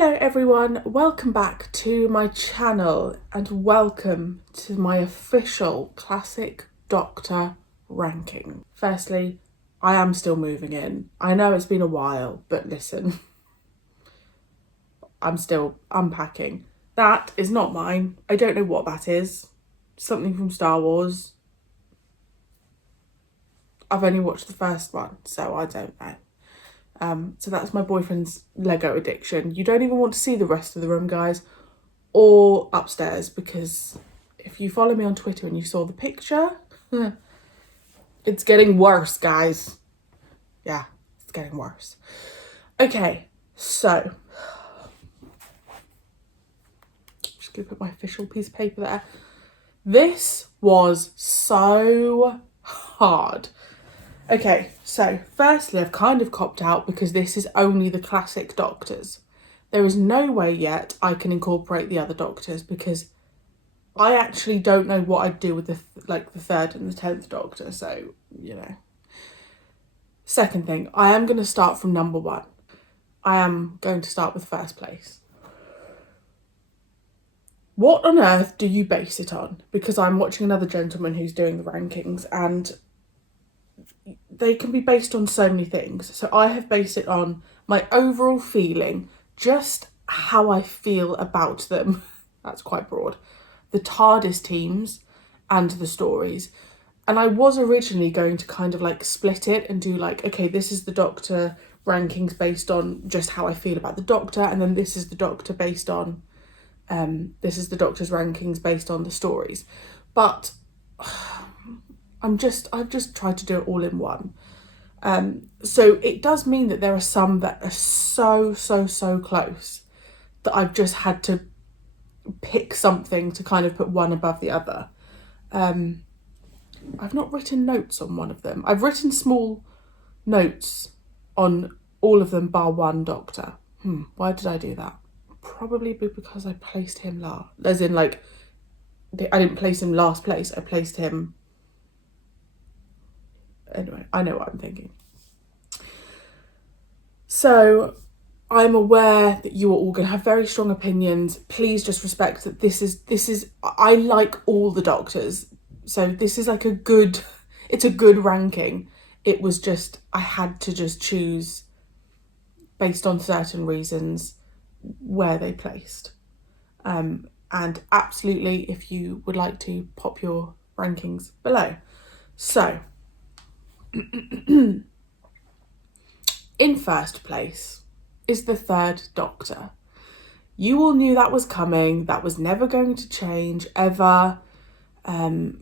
Hello everyone, welcome back to my channel and welcome to my official Classic Doctor ranking. Firstly, I am still moving in. I know it's been a while, but listen, I'm still unpacking. That is not mine. I don't know what that is. Something from Star Wars. I've only watched the first one, so I don't know. So that's my boyfriend's Lego addiction. You don't even want to see the rest of the room, guys, or upstairs, because if you follow me on Twitter and you saw the picture, it's getting worse, guys. Yeah, it's getting worse. Okay, so just gonna put my official piece of paper there. This was so hard. Okay, so firstly, I've kind of copped out because this is only the classic Doctors. There is no way yet I can incorporate the other Doctors because I actually don't know what I'd do with the third and the 10th Doctor, so, you know. Second thing, I am going to start from number 1. I am going to start with first place. What on earth do you base it on? Because I'm watching another gentleman who's doing the rankings and they can be based on so many things. So I have based it on my overall feeling, just how I feel about them. That's quite broad. The TARDIS teams and the stories. And I was originally going to kind of like split it and do like, okay, this is the Doctor rankings based on just how I feel about the Doctor, and then this is the Doctor based on, this is the Doctor's rankings based on the stories. But I've just tried to do it all in one. So it does mean that there are some that are so close that I've just had to pick something to kind of put one above the other. I've not written notes on one of them. I've written small notes on all of them bar one Doctor. Why did I do that? Probably because I placed him last. As in, like, I didn't place him last place. I placed him... Anyway, I know what I'm thinking. So I'm aware that you are all going to have very strong opinions. Please just respect that this is, I like all the Doctors. So this is like it's a good ranking. It was just, I had to just choose based on certain reasons where they placed. And absolutely, if you would like to pop your rankings below. So, in first place is the third Doctor. You all knew that was coming. That was never going to change ever. The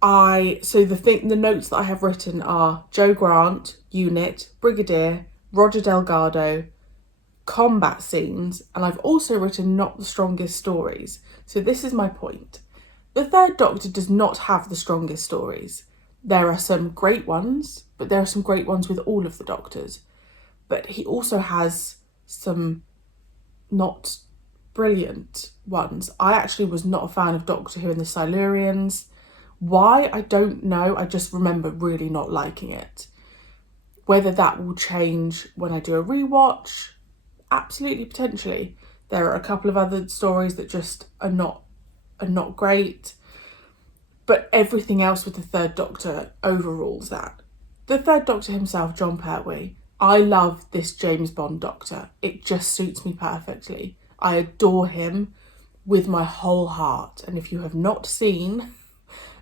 notes that I have written are Joe Grant, Unit, Brigadier, Roger Delgado, combat scenes, and I've also written not the strongest stories. So this is my point. The third Doctor does not have the strongest stories. There are some great ones, but there are some great ones with all of the Doctors. But he also has some not brilliant ones. I actually was not a fan of Doctor Who and the Silurians. Why? I don't know. I just remember really not liking it. Whether that will change when I do a rewatch, absolutely, potentially. There are a couple of other stories that just are not great. But everything else with the third Doctor overrules that. The third Doctor himself, John Pertwee, I love this James Bond Doctor. It just suits me perfectly. I adore him with my whole heart. And if you have not seen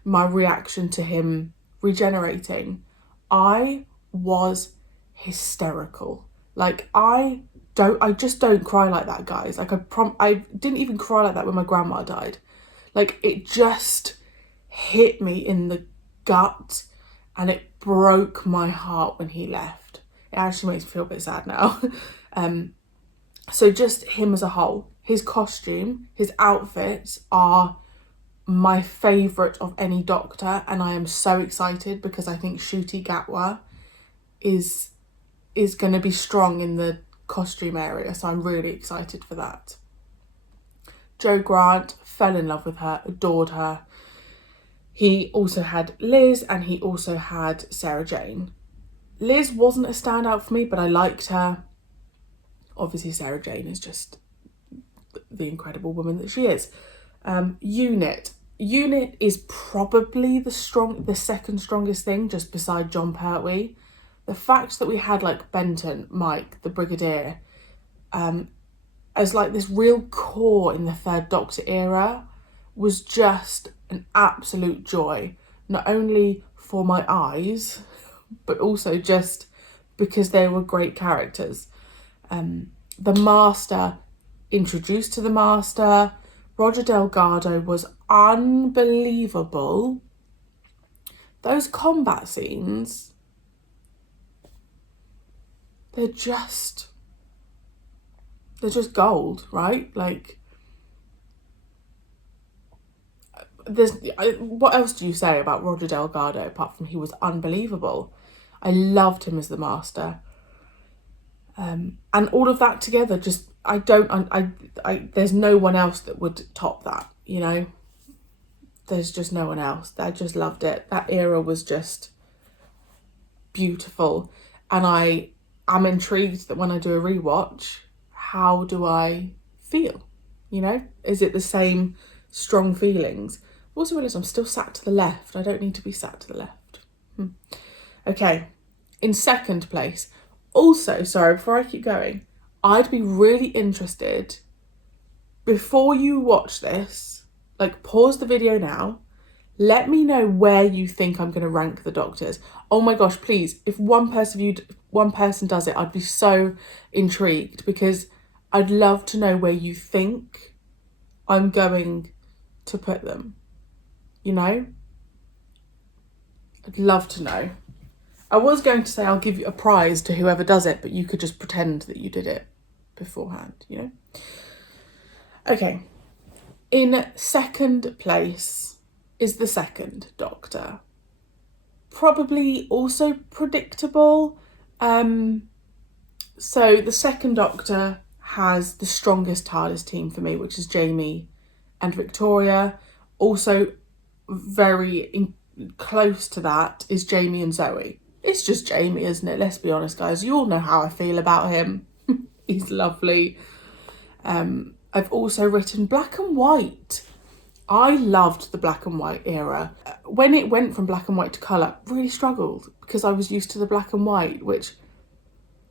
my reaction to him regenerating, I was hysterical. Like, I just don't cry like that, guys. Like, I didn't even cry like that when my grandma died. Like, it just hit me in the gut and it broke my heart when he left. It actually makes me feel a bit sad now. So just him as a whole, his costume, his outfits are my favourite of any Doctor, and I am so excited because I think Ncuti Gatwa is going to be strong in the costume area, so I'm really excited for that. Joe Grant, fell in love with her, adored her. He also had Liz and he also had Sarah Jane. Liz wasn't a standout for me, but I liked her. obviously Sarah Jane is just the incredible woman that she is. Unit is probably the second strongest thing, just beside John Pertwee. The fact that we had like Benton, Mike, the Brigadier, as like this real core in the Third Doctor era was just an absolute joy, not only for my eyes, but also just because they were great characters. The Master, introduced to the Master, Roger Delgado was unbelievable. Those combat scenes, they're just gold, right? Like, what else do you say about Roger Delgado apart from he was unbelievable? I loved him as the Master. And all of that together, just, there's no one else that would top that, you know? There's just no one else. I just loved it. That era was just beautiful. And I am intrigued that when I do a rewatch, how do I feel? You know, is it the same strong feelings? Also realised I'm still sat to the left. I don't need to be sat to the left. Okay, in second place, also, sorry, before I keep going, I'd be really interested, before you watch this, like pause the video now, let me know where you think I'm going to rank the Doctors. Oh my gosh, please, if one person does it, I'd be so intrigued, because I'd love to know where you think I'm going to put them, you know? I'd love to know. I was going to say I'll give you a prize to whoever does it, but you could just pretend that you did it beforehand, you know? Okay. In second place is the Second Doctor. Probably also predictable. So the Second Doctor has the strongest TARDIS team for me, which is Jamie and Victoria. Also very close to that is Jamie and Zoe. It's just Jamie, isn't it? Let's be honest, guys. You all know how I feel about him. He's lovely. I've also written black and white. I loved the black and white era. When it went from black and white to colour, really struggled, because I was used to the black and white, which,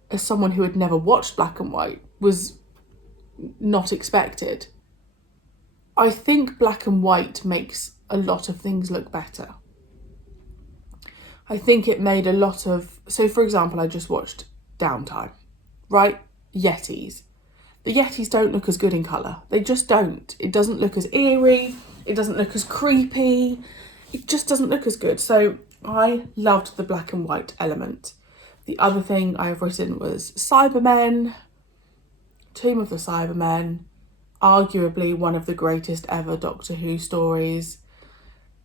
as someone who had never watched black and white, was not expected. I think black and white makes a lot of things look better. I think it made a lot of... So, for example, I just watched Downtime, right? Yetis. The Yetis don't look as good in colour. They just don't. It doesn't look as eerie. It doesn't look as creepy. It just doesn't look as good. So I loved the black and white element. The other thing I have written was Cybermen, Tomb of the Cybermen, arguably one of the greatest ever Doctor Who stories.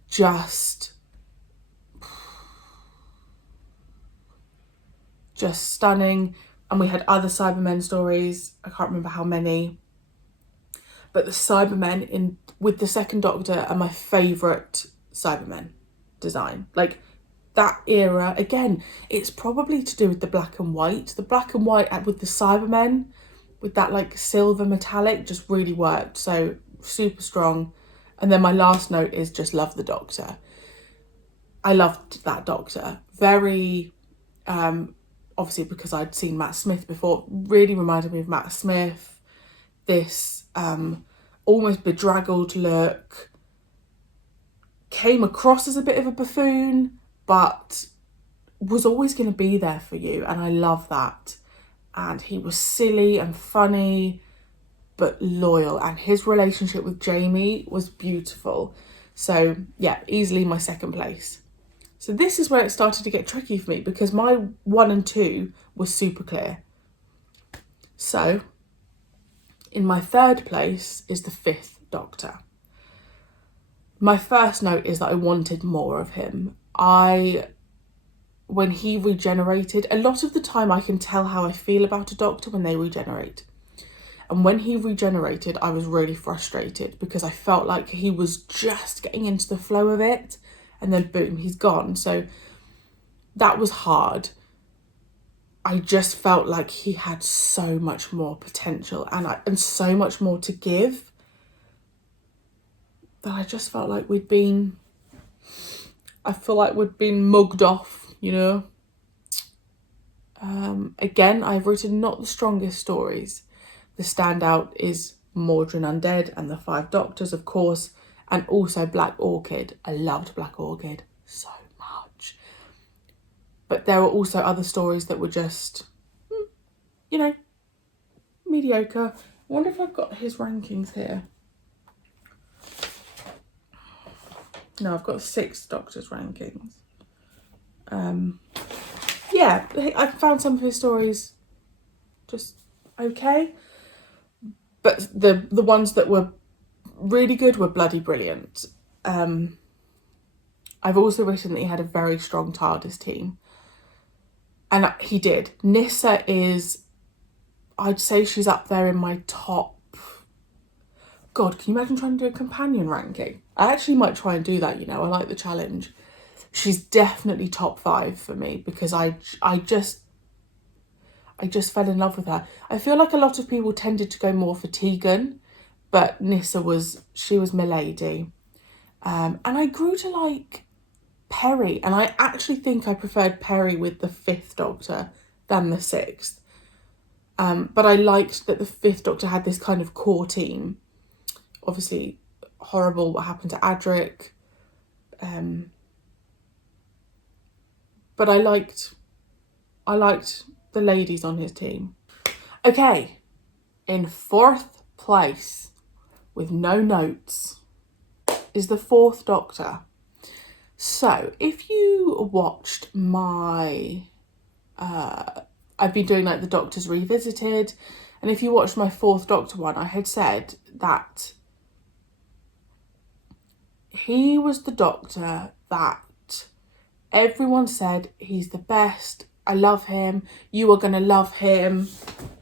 Just stunning. And we had other Cybermen stories. I can't remember how many. But the Cybermen with the Second Doctor are my favourite Cybermen design. Like, that era, again, it's probably to do with the black and white. The black and white with the Cybermen, with that like silver metallic, just really worked. So super strong. And then my last note is just love the Doctor. I loved that Doctor. Very... obviously because I'd seen Matt Smith before, really reminded me of Matt Smith. This almost bedraggled look. Came across as a bit of a buffoon, but was always going to be there for you. And I love that. And he was silly and funny, but loyal. And his relationship with Jamie was beautiful. So yeah, easily my second place. So this is where it started to get tricky for me, because my 1 and 2 was super clear. So in my third place is the Fifth Doctor. My first note is that I wanted more of him. When he regenerated, a lot of the time I can tell how I feel about a Doctor when they regenerate. And when he regenerated, I was really frustrated, because I felt like he was just getting into the flow of it. And then boom, he's gone. So that was hard. I just felt like he had so much more potential and so much more to give, that I just felt like we'd been mugged off, you know. Again, I've written not the strongest stories. The standout is Mordred Undead and the Five Doctors, of course, and also Black Orchid. I loved Black Orchid so much. But there were also other stories that were just, you know, mediocre. I wonder if I've got his rankings here. No, I've got 6 Doctors rankings. Yeah, I found some of his stories just okay. But the ones that were really good were bloody brilliant. I've also written that he had a very strong TARDIS team. And he did. Nyssa is, I'd say she's up there in my top. God, can you imagine trying to do a companion ranking? I actually might try and do that, you know. I like the challenge. She's definitely top 5 for me, because I just fell in love with her. I feel like a lot of people tended to go more for Tegan, but Nyssa was my lady. And I grew to like Perry, and I actually think I preferred Perry with the 5th Doctor than the 6th. But I liked that the 5th Doctor had this kind of core team. Obviously, horrible what happened to Adric. But I liked the ladies on his team. Okay, in 4th place, with no notes, is the 4th Doctor. So, if you watched my... I've been doing like the Doctors Revisited, and if you watched my 4th Doctor one, I had said that he was the Doctor that everyone said he's the best. I love him. You are going to love him.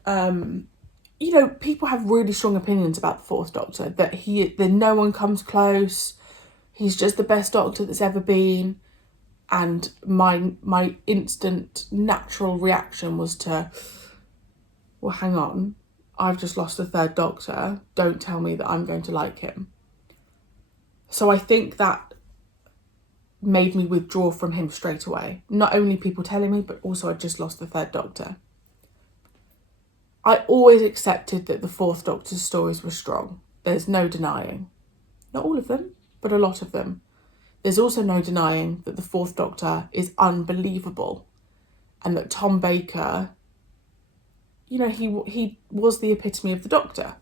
You know, people have really strong opinions about the 4th Doctor, that no one comes close. He's just the best Doctor that's ever been. And my instant natural reaction was to, well, hang on. I've just lost the 3rd Doctor. Don't tell me that I'm going to like him. So I think that made me withdraw from him straight away. Not only people telling me, but also I just lost the 3rd Doctor. I always accepted that the 4th Doctor's stories were strong. There's no denying. Not all of them, but a lot of them. There's also no denying that the 4th Doctor is unbelievable, and that Tom Baker, you know, he was the epitome of the Doctor.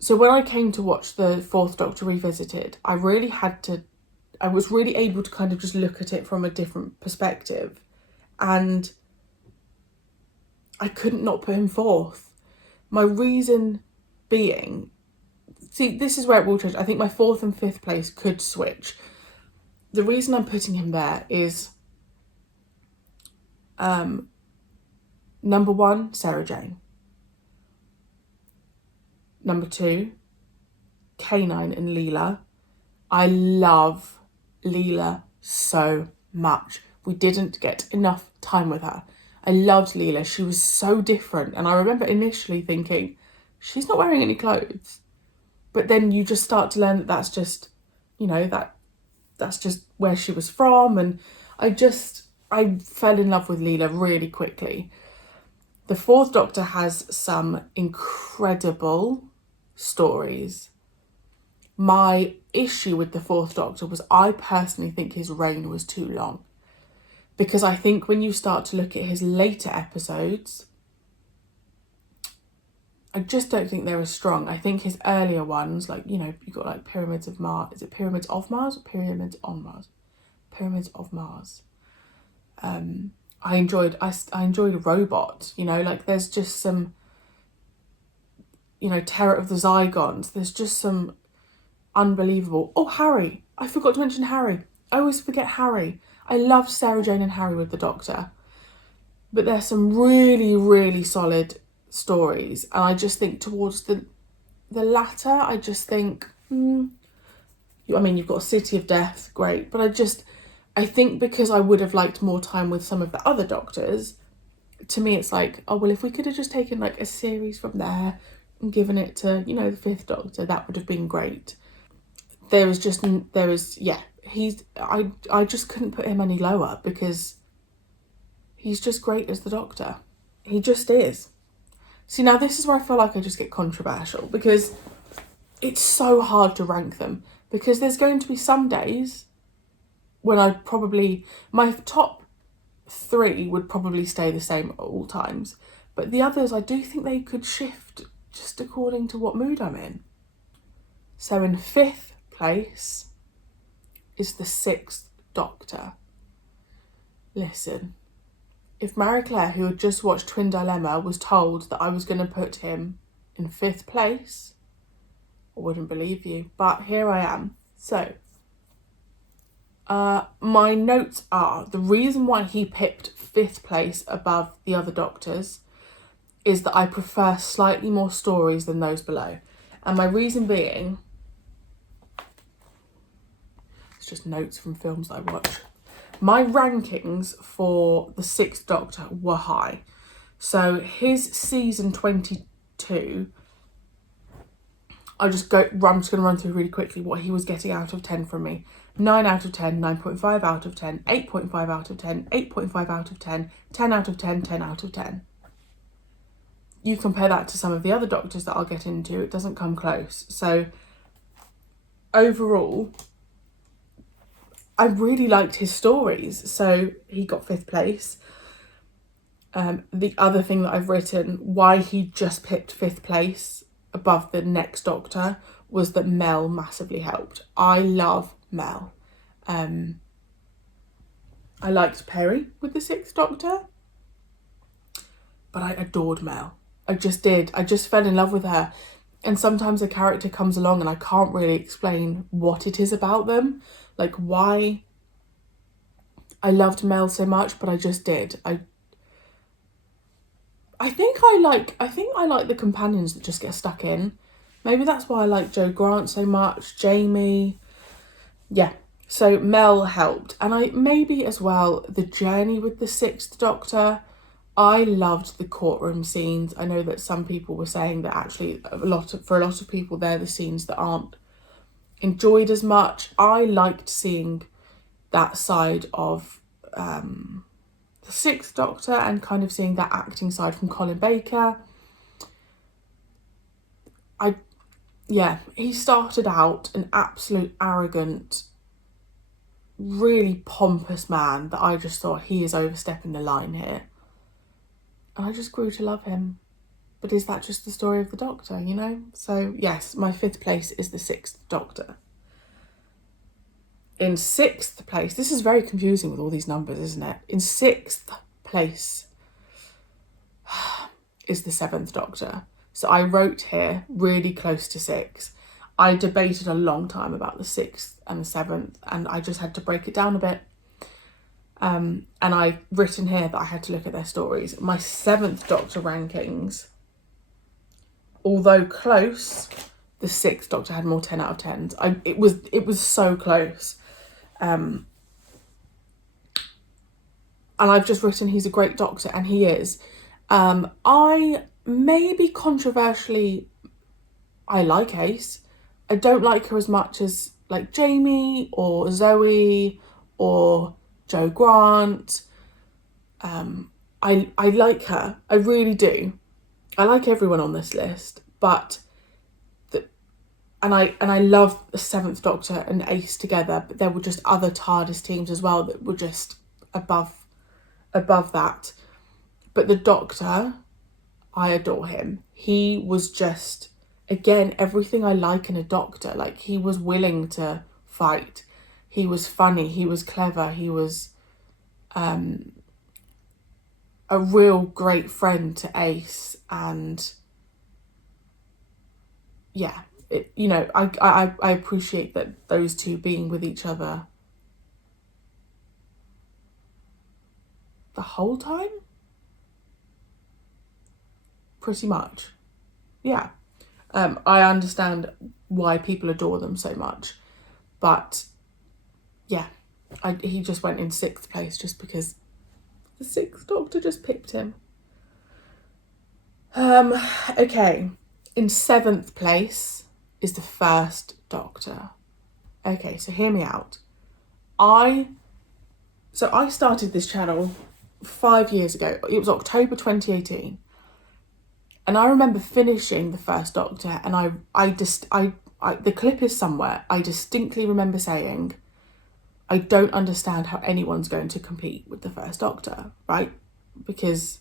So when I came to watch the 4th Doctor Revisited, I was really able to kind of just look at it from a different perspective, and I couldn't not put him 4th. My reason being, see, this is where it will change. I think my 4th and 5th place could switch. The reason I'm putting him there is, number 1, Sarah Jane. Number 2, K9 and Leela. I love Leela so much. We didn't get enough time with her. I loved Leela. She was so different. And I remember initially thinking, she's not wearing any clothes. But then you just start to learn that that's just, you know, that's just where she was from. And I fell in love with Leela really quickly. The 4th Doctor has some incredible stories. My issue with the 4th Doctor was I personally think his reign was too long. Because I think when you start to look at his later episodes, I just don't think they're as strong. I think his earlier ones, like, you know, you got like Pyramids of Mars. Is it Pyramids of Mars or Pyramids on Mars? Pyramids of Mars. I enjoyed Robot, you know, like there's just some, you know, Terror of the Zygons. There's just some unbelievable. Oh, Harry. I forgot to mention Harry. I always forget Harry. I love Sarah Jane and Harry with the Doctor. But there's some really, really solid stories. And I just think towards the latter, I just think, I mean, you've got City of Death, great. But I think because I would have liked more time with some of the other Doctors, to me it's like, oh well, if we could have just taken like a series from there and given it to, you know, the Fifth Doctor, that would have been great. I just couldn't put him any lower because he's just great as the Doctor. He just is. See, now this is where I feel like I just get controversial, because it's so hard to rank them, because there's going to be some days when my top 3 would probably stay the same at all times, but the others I do think they could shift just according to what mood I'm in. So in 5th place is the 6th Doctor. Listen, if Marie-Clare, who had just watched Twin Dilemma, was told that I was going to put him in 5th place, I wouldn't believe you, but here I am. So, my notes are, the reason why he picked 5th place above the other Doctors is that I prefer slightly more stories than those below. And my reason being, it's just notes from films that I watch. My rankings for the 6th Doctor were high. So his season 22, I'm just going to run through really quickly what he was getting out of 10 from me. 9 out of 10, 9.5 out of 10, 8.5 out of 10, 8.5 out of 10, 10 out of 10, 10 out of 10. You compare that to some of the other Doctors that I'll get into, it doesn't come close. So overall, I really liked his stories. So he got 5th place. The other thing that I've written, why he just picked 5th place above the next Doctor, was that Mel massively helped. I love Mel. I liked Perry with the 6th Doctor, but I adored Mel. I just did. I just fell in love with her. And sometimes a character comes along and I can't really explain what it is about them, like why I loved Mel so much, but I just did. I think I like the companions that just get stuck in. Maybe that's why I like Jo Grant so much, Jamie. Yeah, so Mel helped. And I maybe as well, the journey with the 6th Doctor. I loved the courtroom scenes. I know that some people were saying that actually for a lot of people they're the scenes that aren't enjoyed as much. I liked seeing that side of the 6th Doctor and kind of seeing that acting side from Colin Baker. He started out an absolute arrogant, really pompous man that I just thought he is overstepping the line here. And I just grew to love him. But is that just the story of the Doctor, you know? So yes, my 5th place is the 6th Doctor. In 6th place, this is very confusing with all these numbers, isn't it? In 6th place is the 7th Doctor. So I wrote here really close to 6. I debated a long time about the 6th and the 7th, and I just had to break it down a bit. And I've written here that I had to look at their stories. My 7th Doctor rankings, although close, the 6th Doctor had more 10 out of 10s. It was so close. And I've just written he's a great Doctor, and he is. I maybe controversially, I like Ace. I don't like her as much as like Jamie or Zoe or Jo Grant. I like her. I really do. I like everyone on this list, but I love the 7th Doctor and Ace together, but there were just other TARDIS teams as well that were just above that. But the Doctor, I adore him. He was just, again, everything I like in a Doctor. Like, he was willing to fight. He was funny. He was clever. He was a real great friend to Ace. And yeah, I appreciate that those two being with each other the whole time. Pretty much. Yeah. I understand why people adore them so much. But yeah, he just went in 6th place just because the 6th Doctor just picked him. Okay, in 7th place is the First Doctor. Okay, so hear me out. I started this channel 5 years ago. It was October 2018. And I remember finishing the First Doctor, and the clip is somewhere. I distinctly remember saying, I don't understand how anyone's going to compete with the First Doctor, right? Because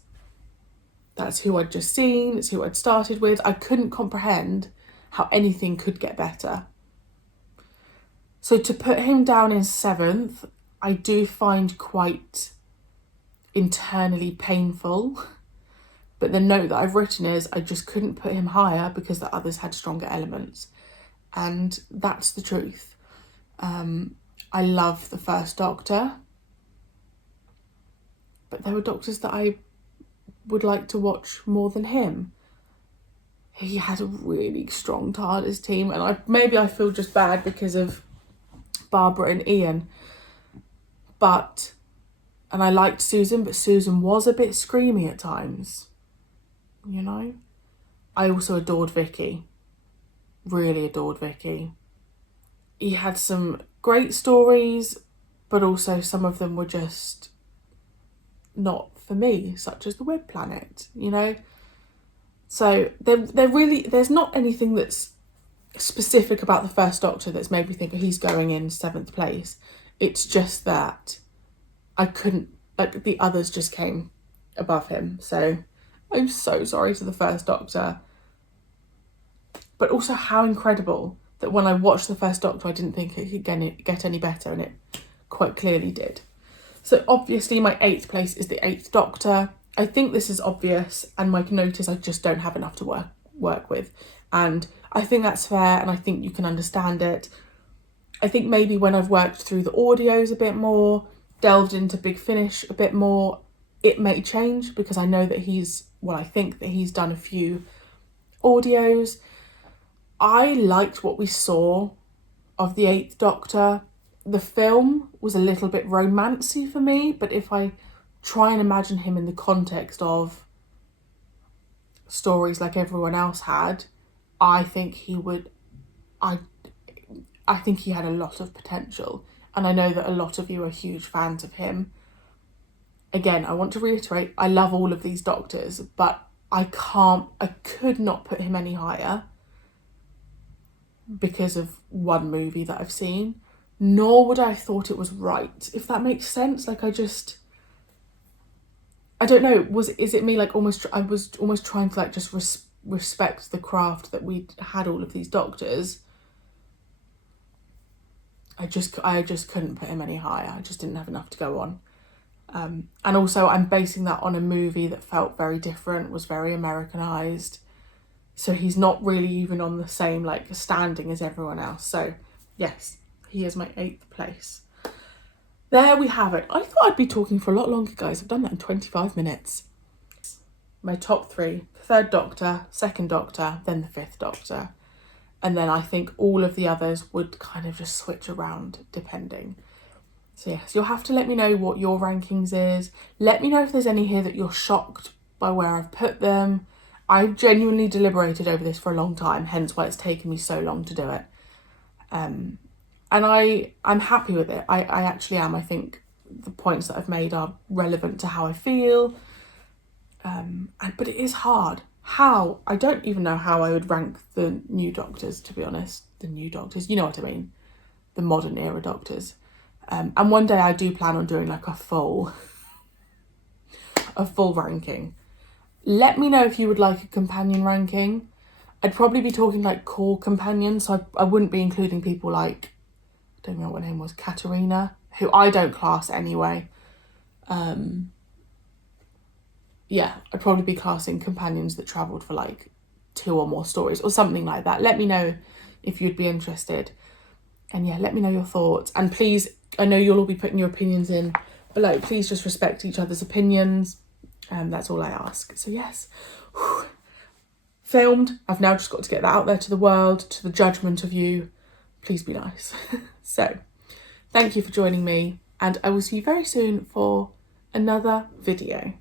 that's who I'd just seen, it's who I'd started with. I couldn't comprehend how anything could get better. So to put him down in 7th, I do find quite internally painful. But the note that I've written is I just couldn't put him higher because the others had stronger elements. And that's the truth. I love the First Doctor, but there were doctors that I would like to watch more than him. He had a really strong TARDIS team, and maybe I feel just bad because of Barbara and Ian. And I liked Susan, but Susan was a bit screamy at times. You know? I also adored Vicky. Really adored Vicky. He had some great stories, but also some of them were just not for me, such as the Web Planet, you know? So there's not anything that's specific about the First Doctor that's made me think he's going in 7th place. It's just that I couldn't, like, the others just came above him. So I'm so sorry to the First Doctor. But also how incredible that when I watched the First Doctor, I didn't think it could get any better, and it quite clearly did. So obviously my 8th place is the 8th Doctor. I think this is obvious, and my note is I just don't have enough to work with. And I think that's fair, and I think you can understand it. I think maybe when I've worked through the audios a bit more, delved into Big Finish a bit more, it may change, because I know that I think that he's done a few audios. I liked what we saw of the 8th Doctor. The film was a little bit romancy for me, but if I try and imagine him in the context of stories like everyone else had, I think he had a lot of potential. And I know that a lot of you are huge fans of him. Again, I want to reiterate, I love all of these Doctors, but I could not put him any higher because of one movie that I've seen, nor would I have thought it was right, if that makes sense. Like, I don't know, is it me, like, I was almost trying to, like, just respect the craft that we'd had all of these Doctors. I just couldn't put him any higher. I just didn't have enough to go on. And also I'm basing that on a movie that felt very different, was very Americanized. So he's not really even on the same, like, standing as everyone else. So yes, he is my 8th place. There we have it. I thought I'd be talking for a lot longer, guys. I've done that in 25 minutes. My top 3, 3rd Doctor, 2nd Doctor, then the 5th Doctor. And then I think all of the others would kind of just switch around depending. So yes, you'll have to let me know what your rankings is. Let me know if there's any here that you're shocked by where I've put them. I've genuinely deliberated over this for a long time, hence why it's taken me so long to do it. And I'm happy with it. I actually am. I think the points that I've made are relevant to how I feel. But it is hard. How? I don't even know how I would rank the new Doctors, to be honest. The new Doctors, you know what I mean? The modern era Doctors. And one day I do plan on doing, like, a full ranking. Let me know if you would like a companion ranking. I'd probably be talking, like, core companions, so I wouldn't be including people like, I don't know what her name was, Katerina, who I don't class anyway. Yeah, I'd probably be classing companions that travelled for, like, 2 or more stories or something like that. Let me know if you'd be interested. And yeah, let me know your thoughts. And please, I know you'll all be putting your opinions in below. Please just respect each other's opinions. That's all I ask. So yes, filmed. I've now just got to get that out there to the world, to the judgment of you. Please be nice. So thank you for joining me, and I will see you very soon for another video.